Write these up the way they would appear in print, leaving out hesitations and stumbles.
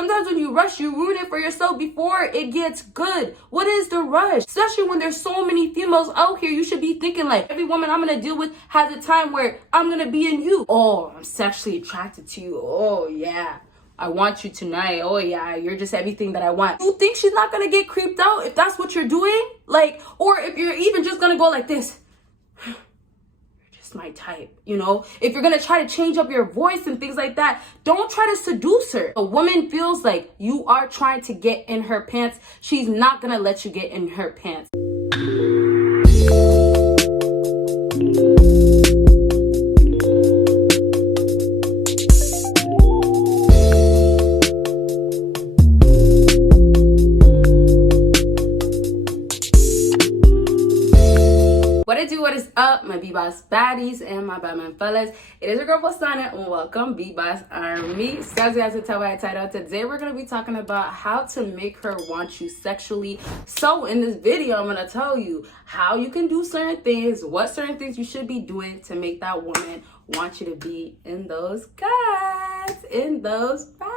Sometimes when you rush, you ruin it for yourself before it gets good. What is the rush? Especially when there's so many females out here, you should be thinking like, every woman I'm gonna deal with has a time where I'm gonna be in you. Oh, I'm sexually attracted to you. Oh yeah, I want you tonight. Oh yeah, you're just everything that I want. You think she's not gonna get creeped out if that's what you're doing? Like, or if you're even just gonna go like this. My type, you know, if you're gonna try to change up your voice and things like that, don't try to seduce her. A woman feels like you are trying to get in her pants. She's not gonna let you get in her pants. What is up, my BBoss baddies and my Batman fellas? It is your girl Bosana and welcome BBossArmy. So as you guys can tell by the title, today we're going to be talking about how to make her want you sexually. So in this video, I'm going to tell you how you can do certain things, what certain things you should be doing to make that woman want you to be in those guys, in those bags.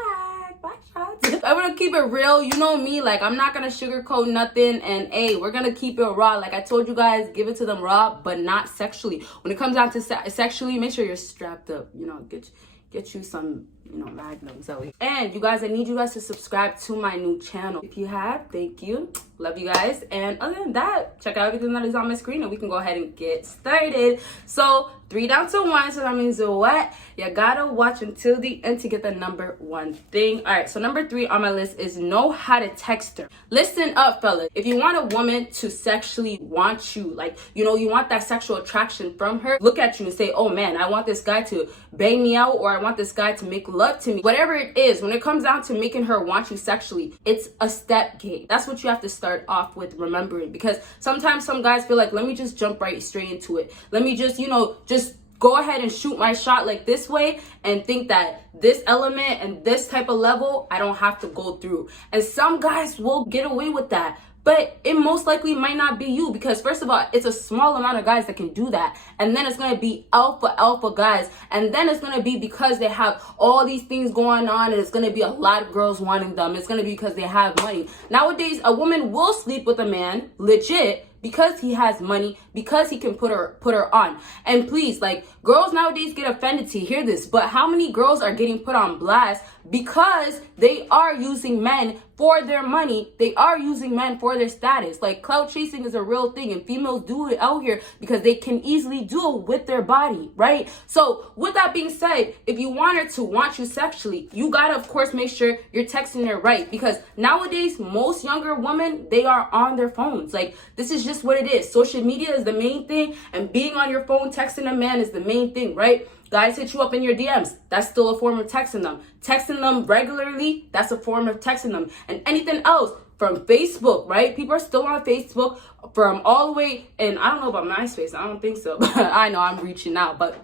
I'm gonna keep it real, you know me, like I'm not gonna sugarcoat nothing, and hey, we're gonna keep it raw. Like I told you guys, give it to them raw, but not sexually. When it comes down to sexually, make sure you're strapped up, you know, get you some, you know, magnums at least. And you guys, I need you guys to subscribe to my new channel. If you have, thank you, love you guys. And other than that, check out everything that is on my screen and we can go ahead and get started. So 3 down to 1, so that means what? You gotta watch until the end to get the number 1 thing. All right, so number 3 on my list is know how to text her. Listen up, fellas. If you want a woman to sexually want you, like, you know, you want that sexual attraction from her, look at you and say, oh man, I want this guy to bang me out, or I want this guy to make love to me. Whatever it is, when it comes down to making her want you sexually, it's a step game. That's what you have to start off with remembering, because sometimes some guys feel like, let me just jump right straight into it. Let me just, you know, just go ahead and shoot my shot like this way and think that this element and this type of level, I don't have to go through. And some guys will get away with that. But it most likely might not be you, because first of all, it's a small amount of guys that can do that. And then it's going to be alpha guys. And then it's going to be because they have all these things going on, and it's going to be a lot of girls wanting them. It's going to be because they have money. Nowadays, a woman will sleep with a man, legit, because he has money, because he can put her on. And please, like, girls nowadays get offended to hear this, but how many girls are getting put on blast because they are using men for their money? They are using men for their status. Like, clout chasing is a real thing, and females do it out here because they can easily do it with their body, right? So with that being said, if you want her to want you sexually, you gotta of course make sure you're texting her right, because nowadays most younger women, they are on their phones. Like, this is just what it is. Social media is the main thing, and being on your phone texting a man is the main thing, right? Guys hit you up in your DMs, that's still a form of texting them. Texting them regularly, that's a form of texting them. And anything else from Facebook, right? People are still on Facebook from all the way, and I don't know about MySpace, I don't think so, but I know I'm reaching out, but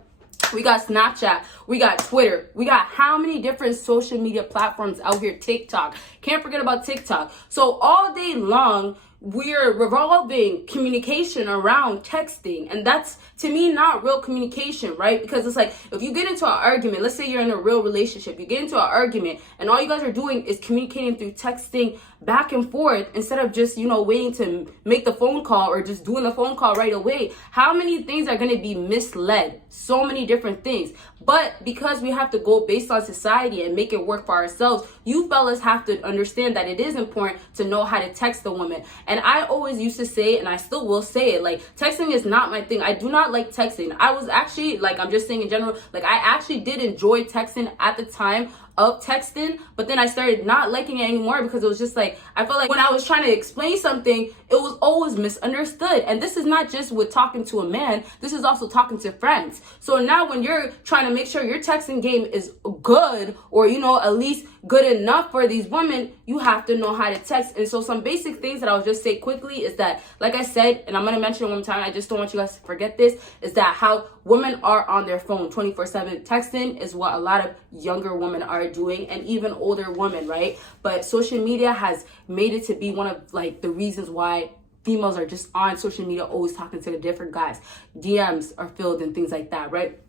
we got Snapchat, we got Twitter, we got how many different social media platforms out here, TikTok. Can't forget about TikTok. So all day long, we're revolving communication around texting, and that's, to me, not real communication, right? Because it's like, if you get into an argument, let's say you're in a real relationship, you get into an argument and all you guys are doing is communicating through texting back and forth instead of just, you know, waiting to make the phone call or just doing the phone call right away. How many things are going to be misled? So many different things. But because we have to go based on society and make it work for ourselves, you fellas have to understand that it is important to know how to text a woman. And I always used to say, and I still will say it, like, texting is not my thing. I do not like texting. I was actually, like, I'm just saying in general, like, I actually did enjoy texting at the time of texting, but then I started not liking it anymore, because it was just like, I felt like when I was trying to explain something, it was always misunderstood. And this is not just with talking to a man, this is also talking to friends. So now when you're trying to make sure your texting game is good, or, you know, at least good enough for these women, you have to know how to text. And so some basic things that I'll just say quickly is that, like I said, and I'm going to mention it one time, I just don't want you guys to forget this, is that how women are on their phone 24/7. Texting is what a lot of younger women are doing, and even older women, right? But social media has made it to be one of, like, the reasons why females are just on social media always talking to the different guys. DMs are filled and things like that, right?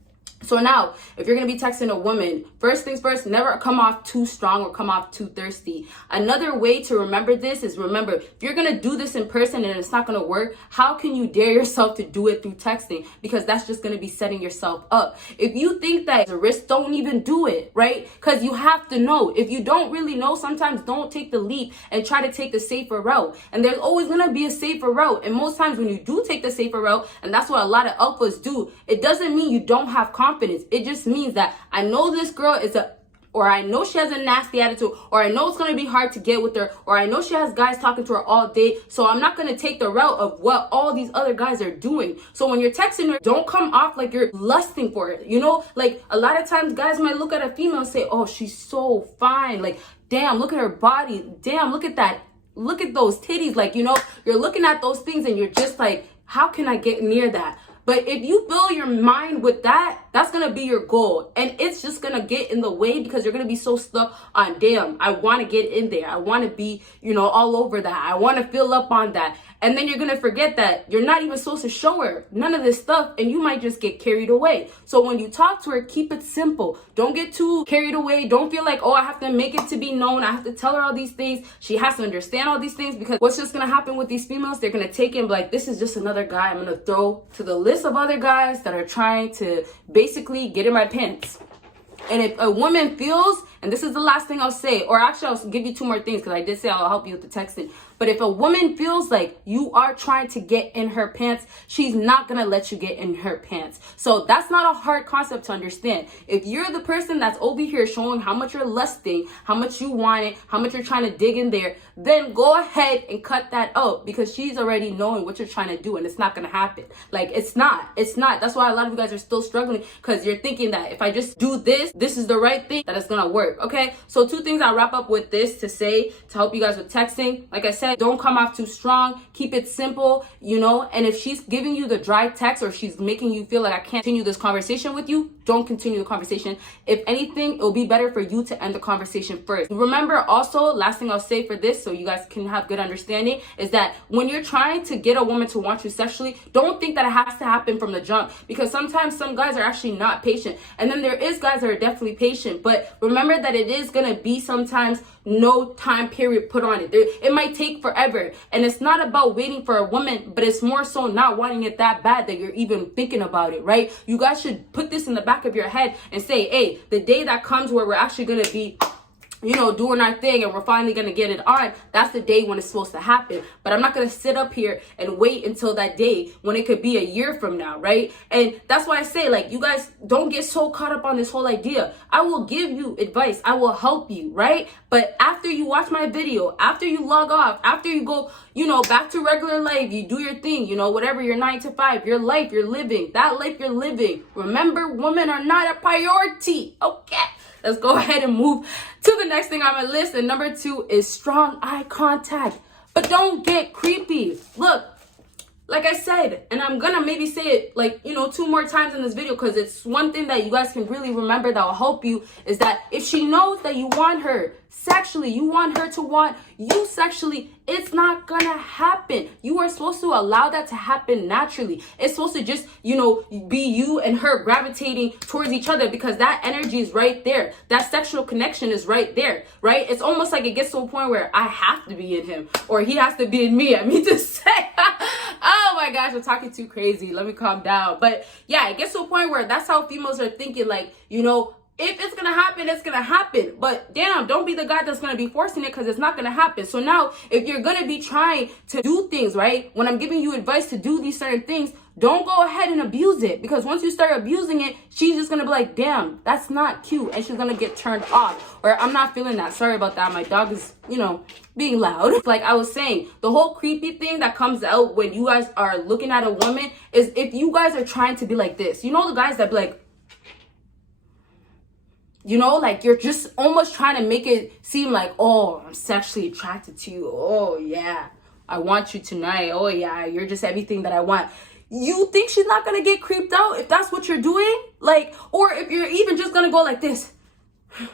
So now, if you're going to be texting a woman, first things first, never come off too strong or come off too thirsty. Another way to remember this is, remember, if you're going to do this in person and it's not going to work, how can you dare yourself to do it through texting? Because that's just going to be setting yourself up. If you think that the risk, don't even do it, right? Because you have to know. If you don't really know, sometimes don't take the leap and try to take the safer route. And there's always going to be a safer route. And most times when you do take the safer route, and that's what a lot of alphas do, it doesn't mean you don't have confidence. It just means that I know this girl is or I know she has a nasty attitude, or I know it's going to be hard to get with her, or I know she has guys talking to her all day, so I'm not going to take the route of what all these other guys are doing. So when you're texting her, don't come off like you're lusting for it. You know, like a lot of times guys might look at a female and say, oh, she's so fine. Like, damn, look at her body. Damn, look at that. Look at those titties. Like, you know, you're looking at those things and you're just like, how can I get near that? But if you fill your mind with that, that's going to be your goal. And it's just going to get in the way because you're going to be so stuck on, damn, I want to get in there. I want to be, you know, all over that. I want to fill up on that. And then you're going to forget that you're not even supposed to show her none of this stuff. And you might just get carried away. So when you talk to her, keep it simple. Don't get too carried away. Don't feel like, oh, I have to make it to be known. I have to tell her all these things. She has to understand all these things, because what's just going to happen with these females, they're going to take it and be like, this is just another guy I'm going to throw to the list of other guys that are trying to basically get in my pants. And if a woman feels, and this is the last thing I'll say, or actually I'll give you two more things because I did say I'll help you with the texting. But if a woman feels like you are trying to get in her pants, she's not going to let you get in her pants. So that's not a hard concept to understand. If you're the person that's over here showing how much you're lusting, how much you want it, how much you're trying to dig in there, then go ahead and cut that out, because she's already knowing what you're trying to do, and it's not going to happen. Like, it's not. That's why a lot of you guys are still struggling, because you're thinking that if I just do this, this is the right thing, that it's going to work. Okay, so two things I'll wrap up with this to say to help you guys with texting. Like I said, don't come off too strong. Keep it simple, you know. And if she's giving you the dry text, or she's making you feel like I can't continue this conversation with you, don't continue the conversation. If anything, it'll be better for you to end the conversation first. Remember also, last thing I'll say for this, so you guys can have good understanding, is that when you're trying to get a woman to want you sexually, don't think that it has to happen from the jump, because sometimes some guys are actually not patient, and then there is guys that are definitely patient. But remember that it is going to be sometimes no time period put on it. It might take forever, and it's not about waiting for a woman, but it's more so not wanting it that bad that you're even thinking about it, right? You guys should put this in the back of your head and say, hey, the day that comes where we're actually going to be, you know, doing our thing and we're finally going to get it on, that's the day when it's supposed to happen. But I'm not going to sit up here and wait until that day when it could be a year from now, right? And that's why I say, like, you guys don't get so caught up on this whole idea. I will give you advice. I will help you, right? But after you watch my video, after you log off, after you go, you know, back to regular life, you do your thing, you know, whatever, your 9 to 5, your life you're living, that life you're living. Remember, women are not a priority, okay? Let's go ahead and move to the next thing on my list. And number 2 is strong eye contact. But don't get creepy. Look, like I said, and I'm gonna maybe say it like, you know, 2 more times in this video, because it's one thing that you guys can really remember that will help you, is that if she knows that you want her sexually, you want her to want you sexually, it's not gonna happen. You are supposed to allow that to happen naturally. It's supposed to just, you know, be you and her gravitating towards each other, because that energy is right there. That sexual connection is right there, right? It's almost like it gets to a point where I have to be in him, or he has to be in me. I mean to say, oh my gosh, I'm talking too crazy. Let me calm down. But yeah, it gets to a point where that's how females are thinking, like, you know, if it's going to happen, it's going to happen. But damn, don't be the guy that's going to be forcing it, because it's not going to happen. So now, if you're going to be trying to do things, right, when I'm giving you advice to do these certain things, don't go ahead and abuse it. Because once you start abusing it, she's just going to be like, damn, that's not cute. And she's going to get turned off. Or I'm not feeling that. Sorry about that. My dog is, you know, being loud. Like I was saying, the whole creepy thing that comes out when you guys are looking at a woman is if you guys are trying to be like this. You know, the guys that be like, you know, like you're just almost trying to make it seem like, oh, I'm sexually attracted to you. Oh, yeah, I want you tonight. Oh, yeah, you're just everything that I want. You think she's not going to get creeped out if that's what you're doing? Like, or if you're even just going to go like this. You're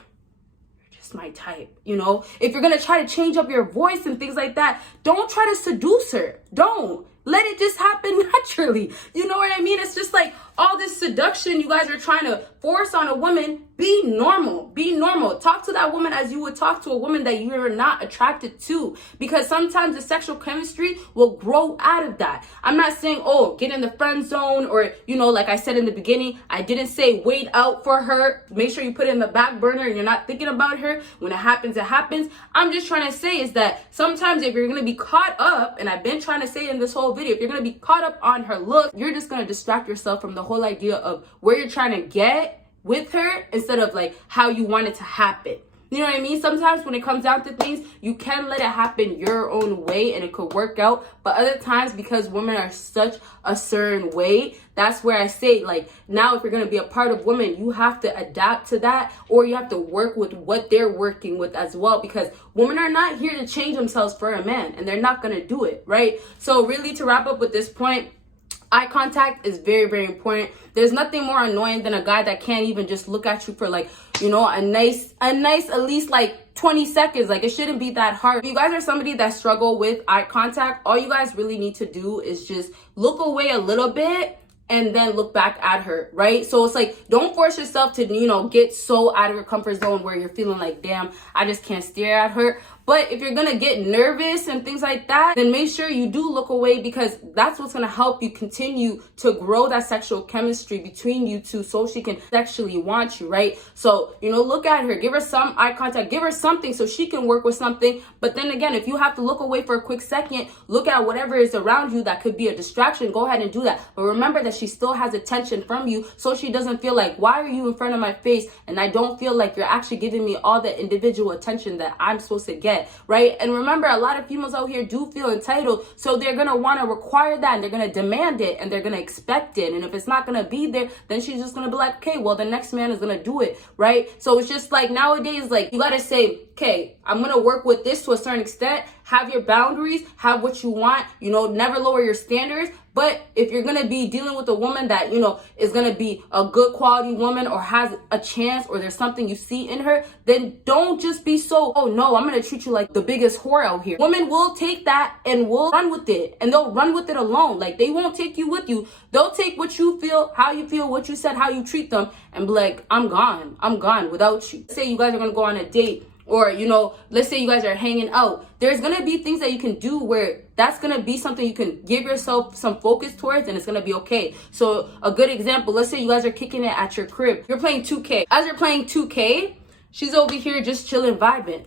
just my type, you know? If you're going to try to change up your voice and things like that, don't try to seduce her. Don't. Let it just happen naturally. You know what I mean? It's just like all this seduction you guys are trying to force on a woman. Be normal. Be normal. Talk to that woman as you would talk to a woman that you are not attracted to. Because sometimes the sexual chemistry will grow out of that. I'm not saying, oh, get in the friend zone, or, you know, like I said in the beginning, I didn't say wait out for her. Make sure you put it in the back burner and you're not thinking about her. When it happens, it happens. I'm just trying to say is that sometimes if you're going to be caught up, and I've been trying to say in this whole video, if you're going to be caught up on her look, you're just going to distract yourself from the whole idea of where you're trying to get with her instead of like how you want it to happen. You know what I mean? Sometimes when it comes down to things, you can let it happen your own way and it could work out. But other times, because women are such a certain way, that's where I say, like, now if you're going to be a part of women, you have to adapt to that, or you have to work with what they're working with as well, because women are not here to change themselves for a man, and they're not going to do it, right? So really, to wrap up with this point, eye contact is very, very important. There's nothing more annoying than a guy that can't even just look at you for like, you know, a nice at least like 20 seconds. Like, it shouldn't be that hard. If you guys are somebody that struggle with eye contact, all you guys really need to do is just look away a little bit and then look back at her, right? So it's like, don't force yourself to, you know, get so out of your comfort zone where you're feeling like, damn, I just can't stare at her. But if you're gonna get nervous and things like that, then make sure you do look away, because that's what's gonna help you continue to grow that sexual chemistry between you two, so she can sexually want you, right? So, you know, look at her, give her some eye contact, give her something so she can work with something. But then again, if you have to look away for a quick second, look at whatever is around you that could be a distraction, go ahead and do that. But remember that she still has attention from you, so she doesn't feel like, why are you in front of my face and I don't feel like you're actually giving me all the individual attention that I'm supposed to get. Right? And remember, a lot of females out here do feel entitled, so they're gonna want to require that, and they're gonna demand it, and they're gonna expect it. And if it's not gonna be there, then she's just gonna be like, okay, well, the next man is gonna do it, right? So it's just like, nowadays, like, you gotta say, okay, I'm gonna work with this to a certain extent. Have your boundaries, have what you want, you know, never lower your standards. But if you're gonna be dealing with a woman that, you know, is gonna be a good quality woman, or has a chance, or there's something you see in her, then don't just be so, oh no, I'm gonna treat you like the biggest whore out here. Women will take that and will run with it, and they'll run with it alone. Like, they won't take you with you. They'll take what you feel, how you feel, what you said, how you treat them, and be like, I'm gone without you. Say you guys are gonna go on a date, or, you know, let's say you guys are hanging out. There's gonna be things that you can do where that's gonna be something you can give yourself some focus towards, and it's gonna be okay. So a good example, let's say you guys are kicking it at your crib. You're playing 2K. As you're playing 2K, she's over here just chilling, vibing.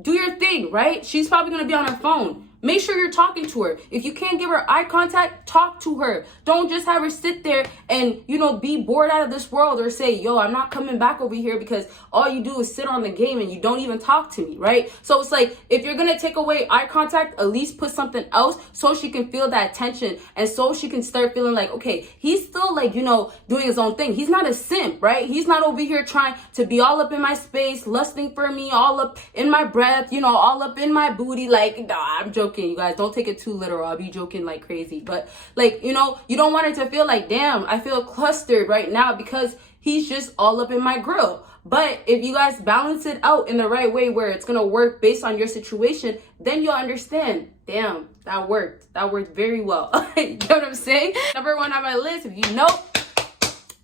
Do your thing, right? She's probably gonna be on her phone. Make sure you're talking to her. If you can't give her eye contact, talk to her. Don't just have her sit there and, you know, be bored out of this world, or say, yo, I'm not coming back over here because all you do is sit on the game and you don't even talk to me, right? So it's like, if you're going to take away eye contact, at least put something else so she can feel that attention, and so she can start feeling like, okay, he's still, like, you know, doing his own thing. He's not a simp, right? He's not over here trying to be all up in my space, lusting for me, all up in my breath, you know, all up in my booty. Like, nah, I'm joking. You guys, don't take it too literal. I'll be joking like crazy. But, like, you know, you don't want her to feel like, damn, I feel clustered right now because he's just all up in my grill. But if you guys balance it out in the right way where it's going to work based on your situation, then you'll understand, damn, that worked. That worked very well. You know what I'm saying? Number one on my list, if you know,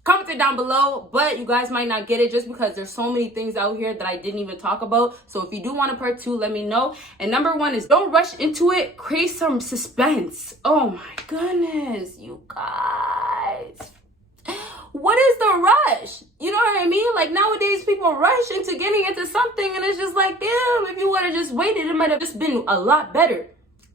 comment it down below. But you guys might not get it just because there's so many things out here that I didn't even talk about. So if you do want a part 2, let me know. And number 1 is, don't rush into it. Create some suspense. Oh my goodness, you guys. What is the rush? You know what I mean? Like, nowadays people rush into getting into something, and it's just like, damn, if you would have just waited, it might have just been a lot better.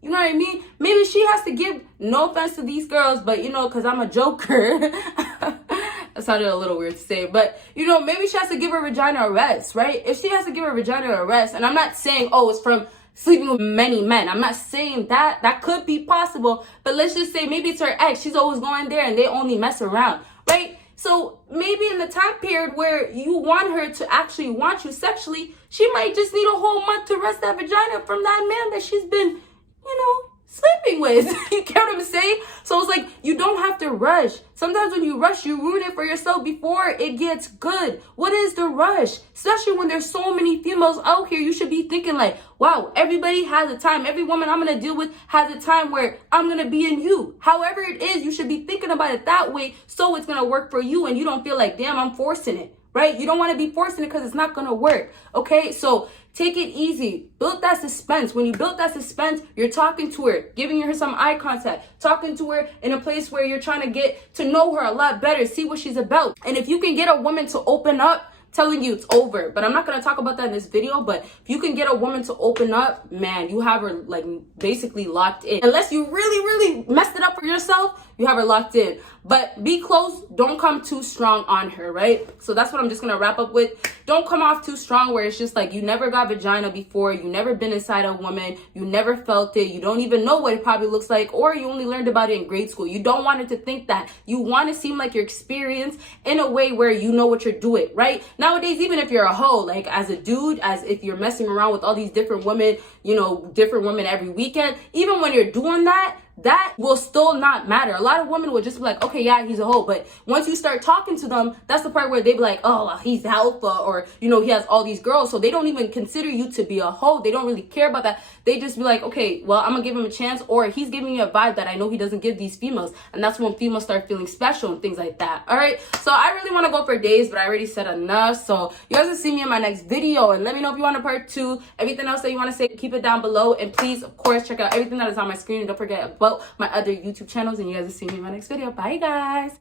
You know what I mean? Maybe she has to give, no offense to these girls, but, you know, because I'm a joker. That sounded a little weird to say, but, you know, maybe she has to give her vagina a rest, right? If she has to give her vagina a rest, and I'm not saying, oh, it's from sleeping with many men. I'm not saying that. That could be possible, but let's just say maybe it's her ex. She's always going there and they only mess around, right? So maybe in the time period where you want her to actually want you sexually, she might just need a whole month to rest that vagina from that man that she's been, you know, sleeping with. You get what I'm saying? So it's like, you don't have to rush. Sometimes when you rush, you ruin it for yourself before it gets good. What is the rush? Especially when there's so many females out here, you should be thinking like, wow, everybody has a time. Every woman I'm going to deal with has a time where I'm going to be in you. However it is, you should be thinking about it that way, so it's going to work for you and you don't feel like, damn, I'm forcing it. Right? You don't want to be forcing it because it's not going to work. Okay? So take it easy. Build that suspense. When you build that suspense, you're talking to her, giving her some eye contact, talking to her in a place where you're trying to get to know her a lot better, see what she's about. And if you can get a woman to open up, telling you it's over, but I'm not going to talk about that in this video, but if you can get a woman to open up, man, you have her like basically locked in. Unless you really messed it up for yourself, you have her locked in. But be close, don't come too strong on her, right? So that's what I'm just going to wrap up with. Don't come off too strong where it's just like you never got vagina before, you never been inside a woman, you never felt it, you don't even know what it probably looks like, or you only learned about it in grade school. You don't want it to think that. You want to seem like you're experienced in a way where you know what you're doing, right? Nowadays, even if you're a hoe, like as a dude, as if you're messing around with all these different women, you know, different women every weekend, even when you're doing that, that will still not matter. A lot of women will just be like, okay, yeah, he's a hoe. But once you start talking to them, that's the part where they be like, oh, he's alpha, or, you know, he has all these girls. So they don't even consider you to be a hoe. They don't really care about that. They just be like, okay, well, I'm gonna give him a chance, or he's giving me a vibe that I know he doesn't give these females. And that's when females start feeling special and things like that. All right. So I really want to go for days, but I already said enough. So you guys will see me in my next video, and let me know if you want a part 2. Everything else that you want to say, keep it down below. And please, of course, check out everything that is on my screen. And don't forget about my other YouTube channels, and you guys will see me in my next video. Bye, guys.